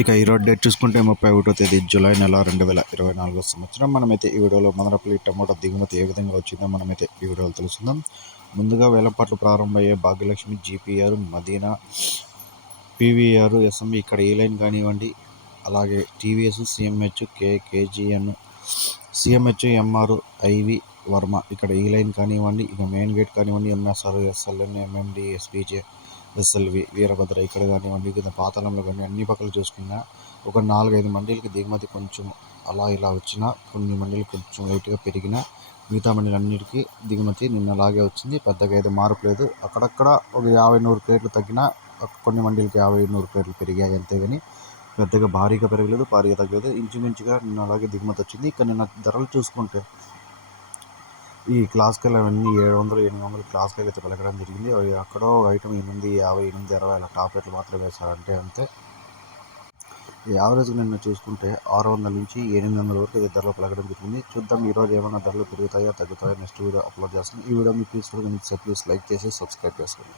ఇక ఈరోజు డేట్ చూసుకుంటే ముప్పై ఒకటో తేదీ జూలై నెల రెండు వేల ఇరవై నాలుగో సంవత్సరం. మనమైతే ఈ వీడియోలో మదనపల్లి టమోటా దిగుమతి ఏ విధంగా వచ్చిందో మనమైతే ఈ వీడియోలో తెలుసుకుందాం. ముందుగా వేలపాట్లు ప్రారంభమయ్యే Bhagyalakshmi GPR Madina PVR SME ఇక్కడ ఏ లైన్ కానివ్వండి అలాగే TVS CMH K KGN CMH MR IV Varma ఇక్కడ ఈ లైన్ కానివ్వండి ఇక మెయిన్ గేట్ కానివ్వండి MSR SLN MMD SPJ SLV Veerabhadra ఇక్కడ కానివ్వండి కింద పాతాళంలో కానీ అన్ని పక్కలు చూసుకున్నా ఒక నాలుగైదు మండీలకి దిగుమతి కొంచెం అలా ఇలా వచ్చినా కొన్ని మండీలు కొంచెం లైట్గా పెరిగిన మిగతా మండీలన్నిటికీ దిగుమతి నిన్న అలాగే వచ్చింది. పెద్దగా ఏదో మార్పు లేదు. అక్కడక్కడ ఒక యాభై నూరు ప్లేట్లు తగ్గినా కొన్ని మండీలకి యాభై నూరు ప్లేట్లు పెరిగాయి అంతే కానీ పెద్దగా భారీగా పెరగలేదు భారీగా తగ్గలేదు. ఇంచుమించుగా నిన్న అలాగే దిగుమతి వచ్చింది. ఇక్కడ నిన్న ధరలు చూసుకుంటే ఈ క్లాస్కల్ అవన్నీ ఏడు వందలు ఎనిమిది వందలు క్లాసికల్ అయితే పలకడం జరిగింది. అవి అక్కడో ఐటమ్ ఎనిమిది యాభై ఎనిమిది అరవై అలా టాప్ రేట్లు మాత్రమే వేశారు అంటే అంతే. ఈ యావరేజ్ నిన్న చూసుకుంటే ఆరు వందల నుంచి ఎనిమిది వందల వరకు అయితే ధరలు పలకడం జరిగింది. చూద్దాం ఈరోజు ఏమైనా ధరలు పెరుగుతాయా తగ్గుతాయా నెక్స్ట్ వీడియో అప్లోడ్ చేస్తాను. ఈ వీడియో మీకు ప్లీజ్ ప్లీజ్ లైక్ చేసి సబ్స్క్రైబ్ చేసుకోండి.